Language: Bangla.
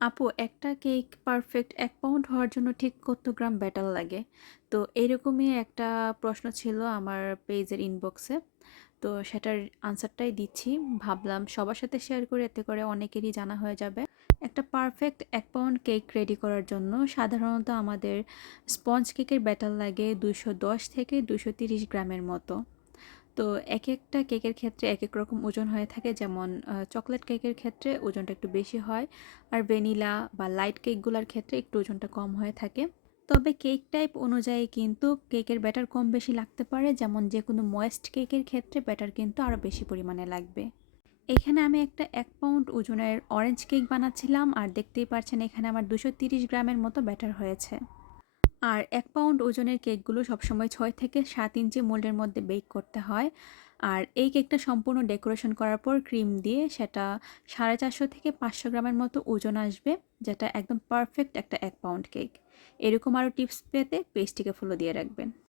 আপু, একটা কেক পারফেক্ট ১ পাউন্ড হওয়ার জন্য ঠিক কত গ্রাম ব্যাটার লাগে? তো এরকমই একটা প্রশ্ন ছিল আমার পেজের ইনবক্সে। তো সেটার আনসারটাই দিচ্ছি। ভাবলাম সবার সাথে শেয়ার করে, এতে করে অনেকেরই জানা হয়ে যাবে। একটা পারফেক্ট ১ পাউন্ড কেক রেডি করার জন্য সাধারণত আমাদের স্পঞ্জ কেকের ব্যাটার লাগে ২১০ থেকে ২৩০ গ্রামের মতো। তো একেকটা কেকের ক্ষেত্রে একেক রকম ওজন হয়ে থাকে। যেমন চকোলেট কেকের ক্ষেত্রে ওজনটা একটু বেশি হয়, আর ভ্যানিলা বা লাইট কেকগুলোর ক্ষেত্রে একটু ওজনটা কম হয়ে থাকে। তবে কেক টাইপ অনুযায়ী কিন্তু কেকের ব্যাটার কম বেশি লাগতে পারে। যেমন যেকোনো ময়েস্ট কেকের ক্ষেত্রে ব্যাটার কিন্তু আরও বেশি পরিমাণে লাগবে। এখানে আমি একটা ১ পাউন্ড ওজনের অরেঞ্জ কেক বানাচ্ছিলাম, আর দেখতেই পাচ্ছেন এখানে আমার ২৩০ গ্রামের মতো ব্যাটার হয়েছে। আর ১ পাউন্ড ওজনের কেকগুলো সবসময় ৬ থেকে ৭ ইঞ্চি মোল্ডের মধ্যে বেক করতে হয়। আর এই কেকটা সম্পূর্ণ ডেকোরেশন করার পর ক্রিম দিয়ে সেটা ৪৫০ থেকে ৫০০ গ্রামের মতো ওজন আসবে, যেটা একদম পারফেক্ট একটা ১ পাউন্ড কেক। এরকম আরও টিপস পেতে পেজটিকে ফলো দিয়ে রাখবেন।